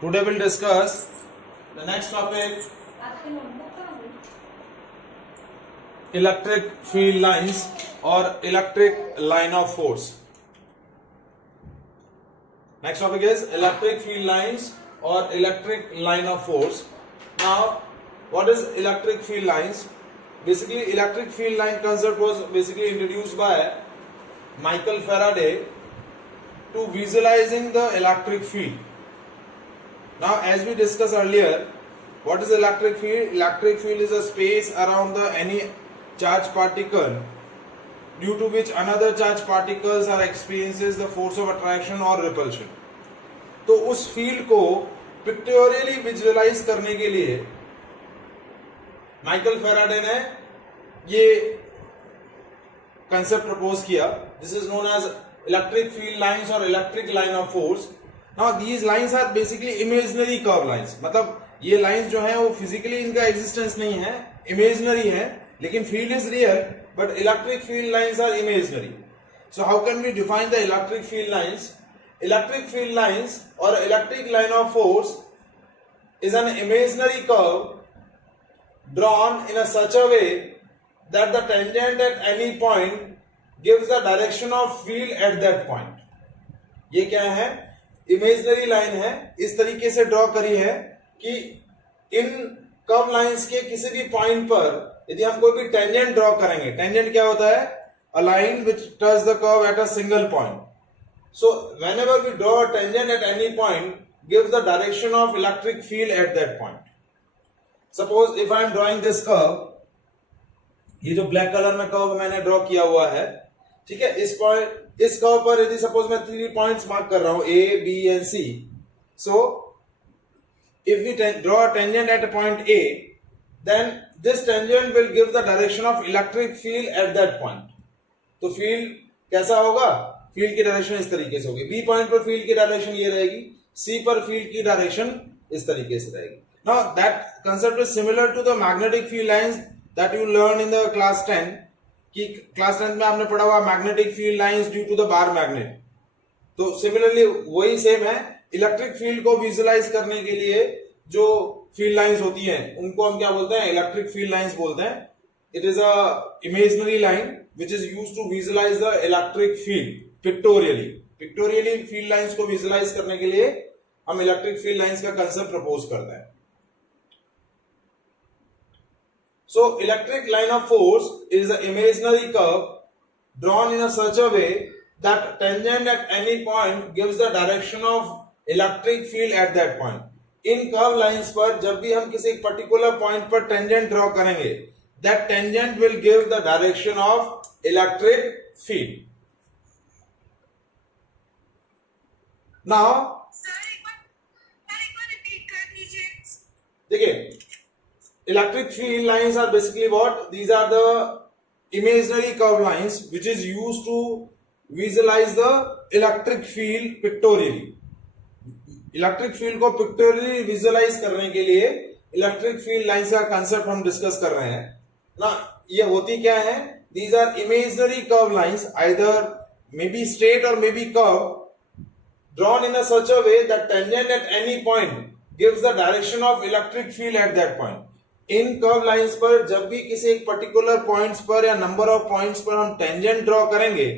Today we'll discuss the next topic, electric field lines or electric line of force. Next topic is electric field lines or electric line of force. Now, what is electric field lines? Basically, electric field line concept was basically introduced by Michael Faraday to visualizing the electric field. Now, as we discussed earlier, what is electric field? Electric field is a space around any charged particle due to which another charged particles are experiences the force of attraction or repulsion. तो उस फील्ड को pictorially visualise करने के लिए Michael Faraday ने ये concept propose किया. This is known as electric field lines और electric line of force. Now these lines are basically imaginary curve lines. मतलब ये लाइंस जो है वो फिजिकली इनका एग्जिस्टेंस नहीं है, इमेजिनरी है, लेकिन field is real, but electric field lines are imaginary. So how can we define the electric field lines? Electric field lines or electric line of force is an imaginary curve drawn in a such a way that the tangent at any point gives the direction of field at that point. ये क्या है? Imaginary line है. इस तरीके से ड्रॉ करी है कि इन कर्व लाइंस के किसी भी पॉइंट पर यदि हम कोई भी टेंजेंट ड्रॉ करेंगे, टेंजेंट क्या होता है? A line which touches the curve at a single point. So whenever we draw a tangent at any point, gives the direction of electric field at that point. Suppose if I am drawing this curve, ये जो black colour में कर्व मैंने ड्रॉ किया हुआ है, ठीक है, इस पॉइंट, इस कर्व पर यदि सपोज मैं 3 पॉइंट्स मार्क कर रहा हूं A, B and C. So if we draw a tangent at a point A, then this tangent will give the direction of electric field at that point. तो फील्ड कैसा होगा? फील्ड की डायरेक्शन इस तरीके से होगी. बी पॉइंट पर फील्ड की डायरेक्शन ये रहेगी, सी पर फील्ड की डायरेक्शन इस तरीके से रहेगी. Now that concept is similar to the magnetic field lines that you learn in the class 10. कि क्लास 10 में आपने पढ़ा हुआ magnetic field lines due to the bar magnet. तो सिमिलरली वही सेम है. इलेक्ट्रिक फील्ड को विजुअलाइज करने के लिए जो फील्ड लाइंस होती हैं उनको हम क्या बोलते हैं? इलेक्ट्रिक फील्ड लाइंस बोलते हैं. It is a imaginary line which is used to visualize the electric field pictorially. Pictorially field lines को visualize करने के लिए हम electric field lines का concept propose करते हैं. So electric line of force is an imaginary curve drawn in a such a way that tangent at any point gives the direction of electric field at that point. In curve lines पर जब भी हम किसी particular point पर tangent draw करेंगे, that tangent will give the direction of electric field. Now, देखिए, electric field lines are basically what? These are the imaginary curve lines which is used to visualize the electric field pictorially. Electric field को pictorially visualize करने के लिए electric field lines का concept हम discuss कर रहे हैं. ना ये होती क्या है? These are imaginary curve lines, either maybe straight or maybe curve, drawn in a such a way that tangent at any point gives the direction of electric field at that point. In curve lines पर जब भी किसी एक particular points पर या number of points पर हम tangent draw करेंगे,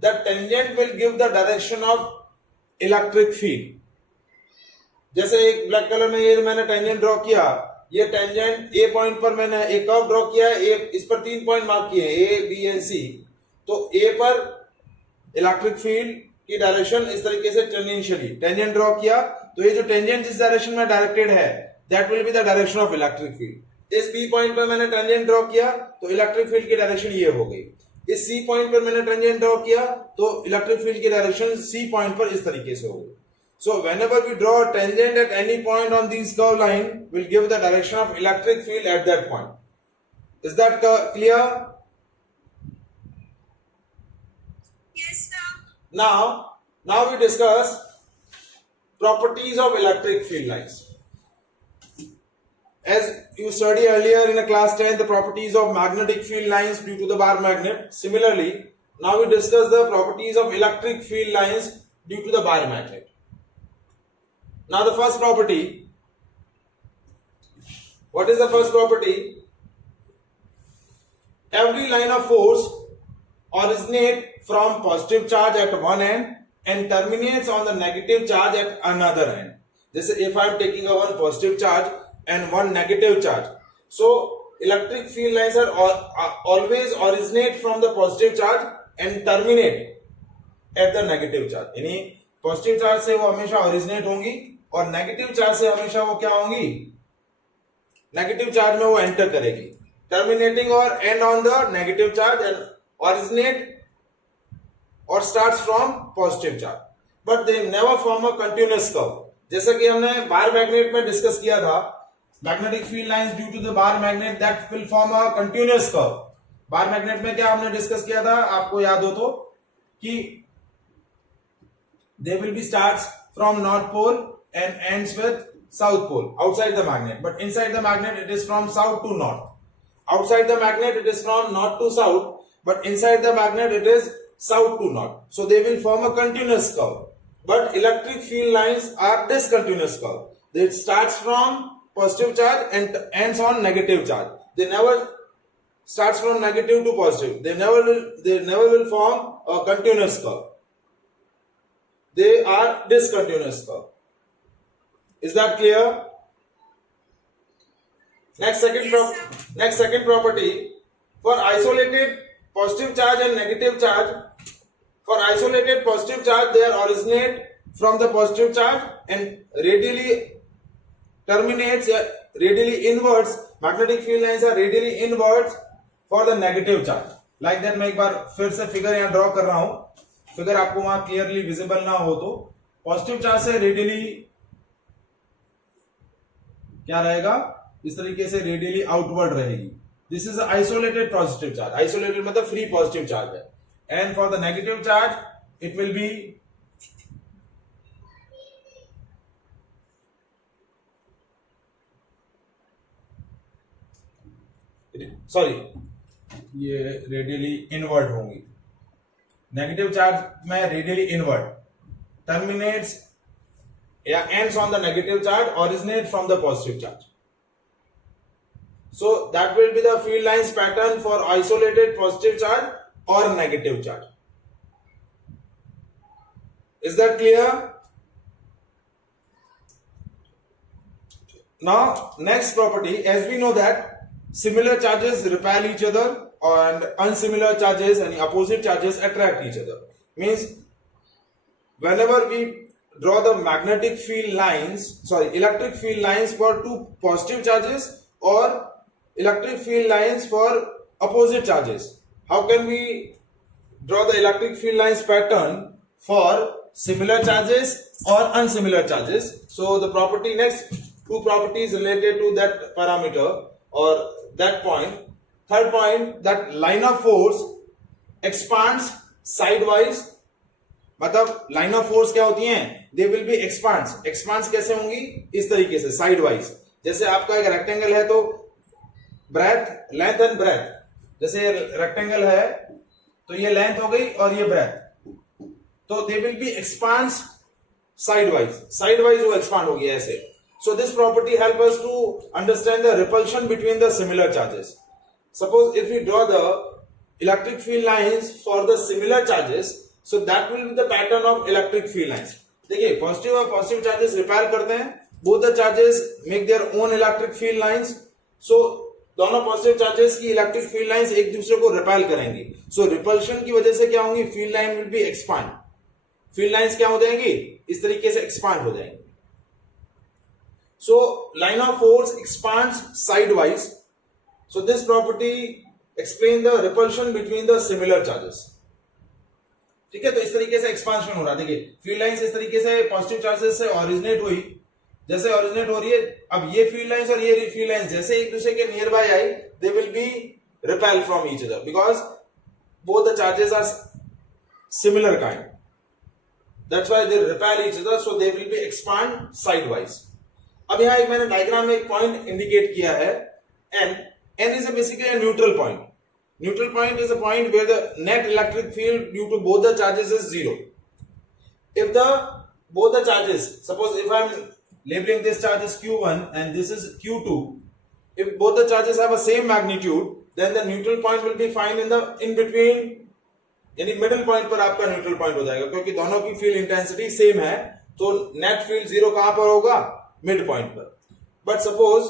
that tangent will give the direction of electric field. जैसे एक ब्लैक कलर में ये मैंने tangent draw किया, ये टेंजेंट ए पॉइंट पर मैंने एक कर्व ड्रॉ किया है, इस पर 3 पॉइंट मार्क किए ए, बी एंड सी. तो ए पर इलेक्ट्रिक फील्ड की डायरेक्शन इस तरीके से टेंजेंशियली टेंजेंट ड्रॉ किया, तो ये जो टेंजेंट जिस डायरेक्शन में डायरेक्टेड है that will be the direction of electric field. इस बी पॉइंट पर मैंने टेंजेंट ड्रॉ किया तो इलेक्ट्रिक फील्ड की डायरेक्शन ये हो गई. इस सी पॉइंट पर मैंने टेंजेंट ड्रॉ किया तो इलेक्ट्रिक फील्ड की डायरेक्शन सी पॉइंट पर इस तरीके से हो गई. So whenever we draw a tangent at any point on these curve line, will give the direction of electric field at that point. Is that clear? Yes, sir. Now we discuss properties of electric field lines. As you studied earlier in the class 10, the properties of magnetic field lines due to the bar magnet. Similarly, now we discuss the properties of electric field lines due to the bar magnet. Now the first property. What is the first property? Every line of force originates from positive charge at one end and terminates on the negative charge at another end. This is if I am taking a one positive charge and one negative charge. So electric field lines are always originate from the positive charge and terminate at the negative charge. यानी positive charge से वो हमेशा ओरिजिनेट होंगी और negative charge से हमेशा वो क्या होंगी, नेगेटिव चार्ज में वो एंटर करेगी. टर्मिनेटिंग और end on the negative charge and originate और starts from positive charge, but they never form a continuous curve. जैसा कि हमने बार मैग्नेट में डिस्कस किया था, magnetic field lines due to the bar magnet that will form a continuous curve. Bar magnet में क्या हमने डिस्कस किया था, आपको याद हो तो, कि they will be starts from north pole and ends with south pole outside the magnet, but inside the magnet it is from south to north. Outside the magnet it is from north to south, but inside the magnet it is south to north. So they will form a continuous curve. But electric field lines are discontinuous curve. It starts from positive charge and ends on negative charge. They never starts from negative to positive. They never will form a continuous curve. They are discontinuous curve. Is that clear? Next second property, for isolated positive charge and negative charge. For isolated positive charge, they are originate from the positive charge and radially terminates radially inwards. Magnetic field lines are radially inwards for the negative charge. Like that मैं एक बार फिर से फिगर यहाँ ड्रॉ कर रहा हूं. फिगर आपको वहां क्लियरली विजिबल ना हो तो पॉजिटिव चार्ज से रेडियली क्या रहेगा, इस तरीके से रेडियली आउटवर्ड रहेगी. This is isolated positive charge. Isolated मतलब फ्री पॉजिटिव चार्ज है. And for the negative charge it will be ये रेडियली इनवर्ड होंगी. नेगेटिव चार्ज में रेडियली इनवर्ड टर्मिनेट्स या ends on the negative charge, originate from the positive charge. So that will be the field lines pattern for isolated positive charge और negative charge. Is that clear? Now next property, as we know that similar charges repel each other and unsimilar charges and opposite charges attract each other. Means whenever we draw the electric field lines for two positive charges or electric field lines for opposite charges, how can we draw the electric field lines pattern for similar charges or unsimilar charges? So the property, next two properties related to that parameter or that point. Third point, that line of force expands sidewise. मतलब line of force क्या होती हैं, दे will B expands कैसे होंगी, इस तरीके से साइडवाइज. जैसे आपका एक रेक्टेंगल है तो ब्रेथ, लेंथ एंड ब्रेथ. जैसे रेक्टेंगल है तो ये लेंथ हो गई और ये ब्रेथ, तो दे विल बी एक्सपांड्स साइडवाइज वो एक्सपांड होगी ऐसे. So this property helps us to understand the repulsion between the similar charges. Suppose if we draw the electric field lines for the similar charges, so that will be the pattern of electric field lines. देखिए पॉजिटिव और positive charges repel करते हैं, both the charges make their own electric field lines. So दोनों positive charges की electric field lines एक दूसरे को रिपेल करेंगी. सो रिपल्शन की वजह से क्या होंगी, field line will be expand. Field lines क्या हो जाएंगी, इस तरीके से एक्सपांड हो जाएंगी. So line of force expands sidewise. So this property explains the repulsion between the similar charges. ठीक है, तो इस तरीके से एक्सपांशन हो रहा है. देखिए फील्ड लाइंस इस तरीके से पॉजिटिव चार्जेस से ओरिजिनेट हुई, जैसे ओरिजिनेट हो रही है. अब ये फील्ड लाइंस और ये फील्ड लाइंस जैसे एक दूसरे के नियर बाय आई, they will be repel from each other because both the charges are similar kind. That's why they repel each other, so they will be expand sidewise. अब यहां एक मैंने डायग्राम में एक पॉइंट इंडिकेट किया है, n is basically a neutral point. Neutral point is a point where the net electric field due to both the charges is zero. If both the charges, suppose if I am labeling this charge as Q1 and this is Q2. If both the charges have a same magnitude, then the neutral point will be found in between, यानी middle point पर आपका neutral point हो जाएगा, क्योंकि दोनों की field intensity same है, तो नेट फील्ड जीरो कहां पर होगा? मिड पॉइंट पर. But suppose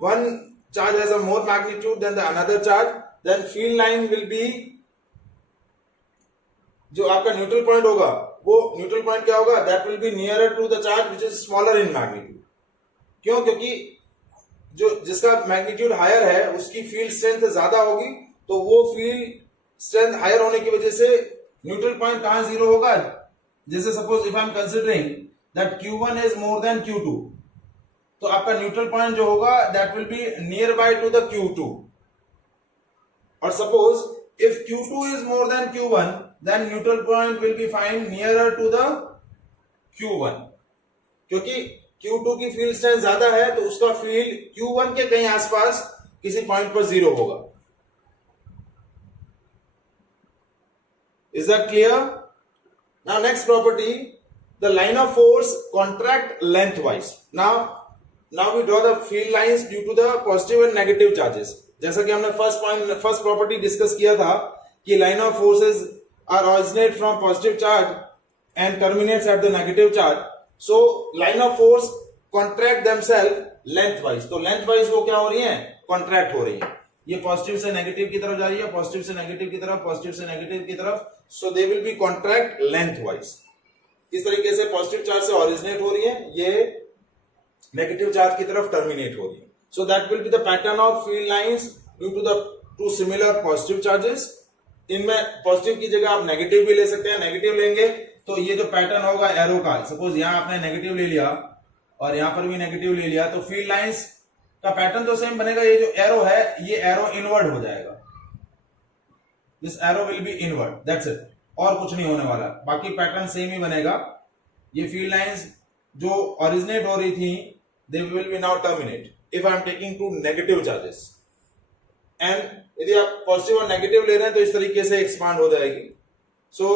one charge has a more magnitude then the another charge, then field line will be, जो आपका न्यूट्रल पॉइंट होगा वो न्यूट्रल पॉइंट क्या होगा? That will be nearer to the charge which is smaller in magnitude. क्यों? क्योंकि जो जिसका मैग्नीट्यूड हायर है उसकी फील्ड स्ट्रेंथ ज्यादा होगी, तो वो फील्ड स्ट्रेंथ हायर होने की वजह से न्यूट्रल पॉइंट कहां जीरो होगा? जैसे suppose if I am considering that Q1 is more than Q2, तो आपका न्यूट्रल पॉइंट जो होगा that will be near by to the Q2. और suppose if Q2 is more than Q1, then neutral point will be find nearer to the Q1. क्योंकि Q2 की field strength ज्यादा है, तो उसका फील्ड Q1 के कहीं आसपास किसी पॉइंट पर जीरो होगा. Is that clear? Now next property, the line of force contract lengthwise. Now we draw the field lines due to the positive and negative charges. जैसा कि हमने फर्स्ट प्रॉपर्टी डिस्कस किया था कि line of forces are originate from positive charge and terminates at the negative charge. So line of force contract themselves lengthwise. तो lengthwise वो क्या हो रही है? contract हो रही है. ये पॉजिटिव से नेगेटिव की तरफ जा रही है, पॉजिटिव से नेगेटिव की तरफ, पॉजिटिव से नेगेटिव की तरफ. So they will be contract lengthwise. इस तरीके से पॉजिटिव चार्ज से ऑरिजिनेट हो रही है, ये नेगेटिव चार्ज की तरफ टर्मिनेट हो रही है. So that will be the pattern of field lines due to the two similar positive charges. इनमें पॉजिटिव की जगह आप नेगेटिव भी ले सकते हैं. नेगेटिव लेंगे तो ये जो पैटर्न होगा एरो का, सपोज यहां आपने नेगेटिव ले लिया और यहां पर भी नेगेटिव ले लिया, तो फील्ड लाइंस का पैटर्न तो सेम बनेगा. ये जो एरो है ये एरो इनवर्ड हो जाएगा. This arrow will be inward, that's it. और कुछ नहीं होने वाला, बाकी पैटर्न सेम ही बनेगा. ये फील्ड लाइंस जो ओरिजिनेट हो रही थी they will be now terminate if I am taking two negative charges. And यदि आप पॉजिटिव और नेगेटिव ले रहे हैं तो इस तरीके से एक्सपांड हो जाएगी. So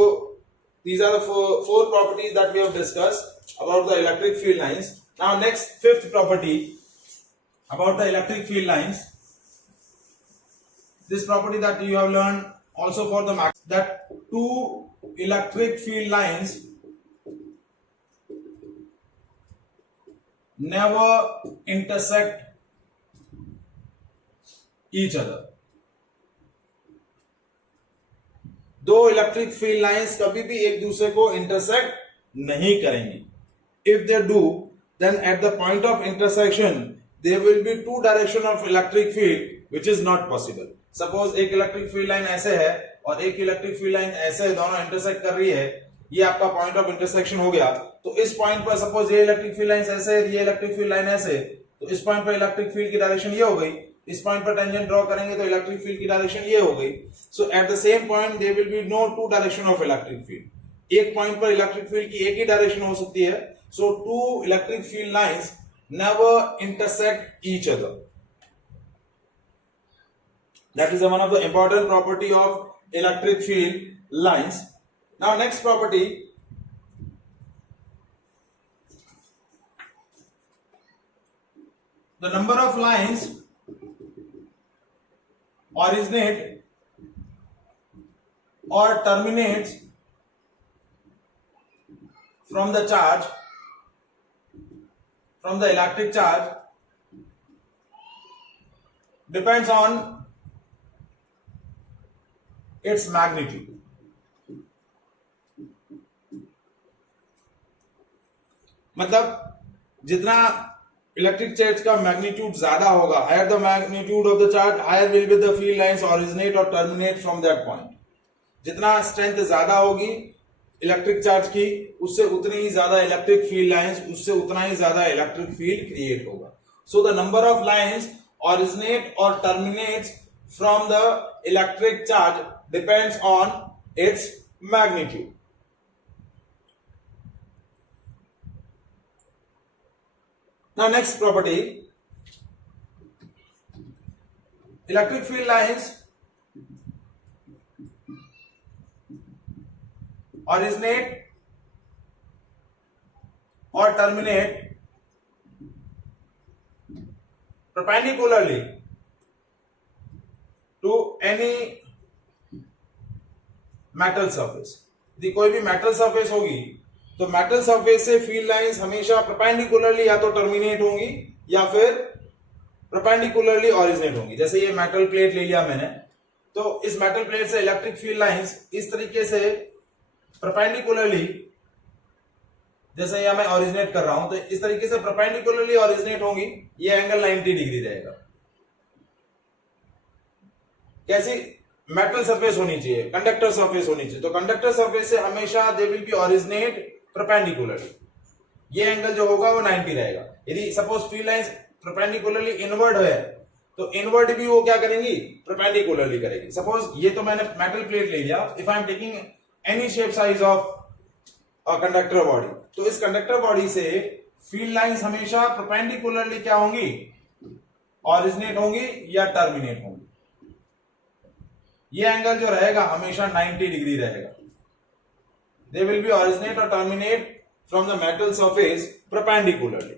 these are the four properties that we have discussed about the electric field lines. Now next fifth property about the electric field lines. This property that you have learned also for the max, that two electric field lines never intersect each other. दो electric field lines कभी भी एक दूसरे को इंटरसेक्ट नहीं करेंगी. If they do, then at the point of intersection there will be two direction of electric field which is not possible. Suppose एक electric field line ऐसे है और एक इलेक्ट्रिक फील्ड लाइन ऐसे है, दोनों इंटरसेक्ट कर रही है, ये आपका पॉइंट ऑफ इंटरसेक्शन हो गया. तो इस पॉइंट पर सपोज ये इलेक्ट्रिक फील्ड लाइन ऐसे है, ये इलेक्ट्रिक फील्ड लाइन ऐसे, तो इस पॉइंट पर इलेक्ट्रिक फील्ड की डायरेक्शन ये हो गई. इस पॉइंट पर टेंजेंट ड्रॉ करेंगे तो इलेक्ट्रिक फील्ड की डायरेक्शन ये हो गई. So at the same point there will be no two direction of electric field. एक पॉइंट पर इलेक्ट्रिक फील्ड की एक ही डायरेक्शन हो सकती है. So two electric field lines never intersect each other. That is one of the important property of electric field lines. Now next property, the number of lines originate or terminates from the charge, from the electric charge, depends on its magnitude. मतलब जितना electric charge का magnitude ज्यादा होगा, higher the magnitude of the charge, higher will be the field lines originate और terminate from that point. जितना strength ज्यादा होगी electric charge की, उससे उतनी ही ज्यादा इलेक्ट्रिक फील्ड लाइंस, उससे उतना ही ज्यादा इलेक्ट्रिक फील्ड क्रिएट होगा. So the number of lines originate or terminates from the electric charge depends on its magnitude. Now next property, electric field lines originate or terminate perpendicularly to any metal surface. यदि कोई भी metal surface होगी तो metal surface से field lines हमेशा परपेंडिकुलरली या तो टर्मिनेट होंगी या फिर परपेंडिकुलरली ओरिजिनेट होंगी. जैसे ये मेटल प्लेट ले लिया मैंने, तो इस मेटल प्लेट से इलेक्ट्रिक फील्ड लाइंस इस तरीके से परपेंडिकुलरली, जैसे यहां मैं ओरिजिनेट कर रहा हूं, तो इस तरीके से परपेंडिकुलरली ओरिजिनेट होंगी. ये एंगल 90 डिग्री रहेगा. कैसी मेटल सरफेस होनी चाहिए? कंडक्टर सरफेस होनी चाहिए. तो कंडक्टर सरफेस से हमेशा दे विल बी ओरिजिनेट परपेंडिकुलरली. ये एंगल जो होगा वो 90 रहेगा. यदि suppose field lines perpendicularly inward है तो इनवर्ड भी वो क्या करेंगी? परपेंडिकुलरली करेगी. सपोज ये तो मैंने मेटल प्लेट ले लिया. If I am taking any shape size of a conductor body, तो इस कंडक्टर बॉडी से फील्ड लाइंस हमेशा परपेंडिकुलरली क्या होंगी? ओरिजिनेट होंगी या टर्मिनेट होंगी. ये एंगल जो रहेगा हमेशा 90 डिग्री रहेगा. दे विल बी ओरिजिनेट और terminate from the metal surface perpendicularly.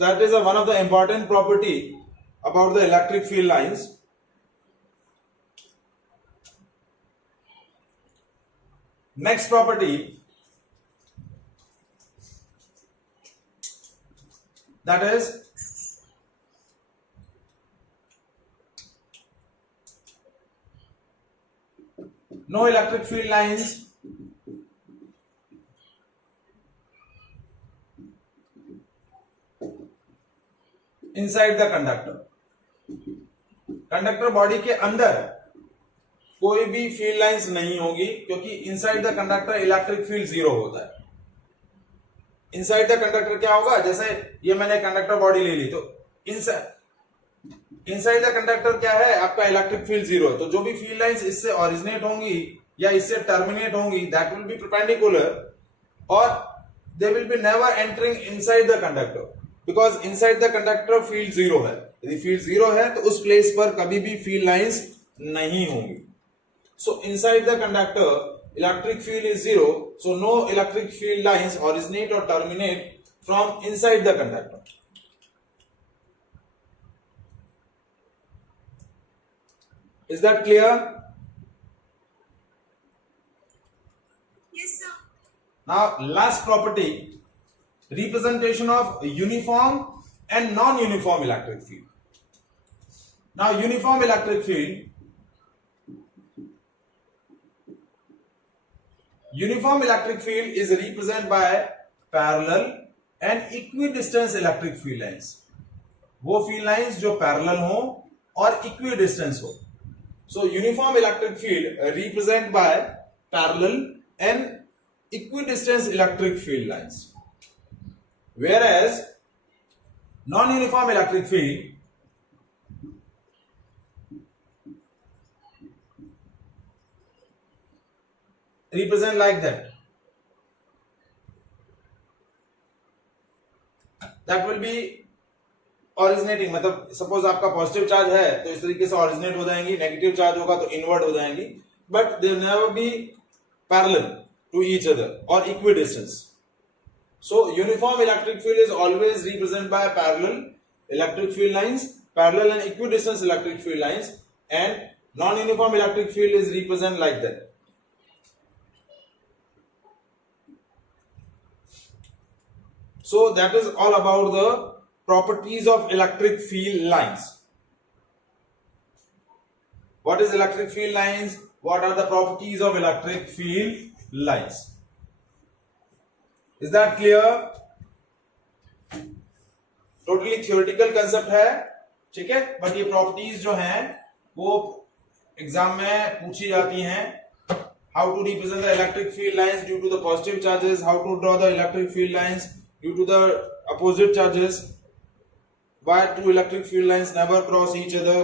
That is one of the important property about the electric field lines. Next property, that is no electric field lines inside the conductor. Conductor body के अंदर कोई भी field lines नहीं होगी, क्योंकि inside the conductor electric field 0 होता है. Inside the conductor क्या होगा? जैसे ये मैंने कंडक्टर बॉडी ले ली, तो इनसाइड द कंडक्टर क्या है? आपका इलेक्ट्रिक फील्ड 0 है. तो जो भी फील्ड लाइंस इससे ओरिजिनेट होंगी या इससे टर्मिनेट होंगी, दैट विल बी परपेंडिकुलर और दे will be never entering inside the conductor, because inside the conductor field 0 है. यदि फील्ड 0 है तो उस प्लेस पर कभी भी फील्ड लाइंस नहीं होंगी. So inside the conductor electric field is 0, so no electric field lines originate और terminate from inside the conductor. Is that clear? Yes, sir. Now last property, representation of uniform and non-uniform electric field. Now uniform electric field, is represented by parallel and equidistant electric field lines. वो field lines जो parallel हो और equidistant हो. So uniform electric field represented by parallel and equidistant electric field lines. Whereas non-uniform electric field represent like that. That will be originating, मतलब सपोज आपका positive charge है तो इस तरीके से ओरिजिनेट हो जाएंगी, नेगेटिव चार्ज होगा तो इनवर्ट हो जाएंगी, but they never be parallel to each other और equidistance. So uniform electric field is always represented by parallel electric field lines, parallel and equidistant electric field lines, and non-uniform electric field is represented like that. So that is all about the properties of electric field lines. What is electric field lines? What are the properties of electric field lines? Is that clear? Totally theoretical concept है, ठीक है, बट ये प्रॉपर्टीज जो हैं वो एग्जाम में पूछी जाती हैं. How to represent the electric field lines due to the positive charges? How to draw the electric field lines due to the opposite charges? Why two electric field lines never cross each other?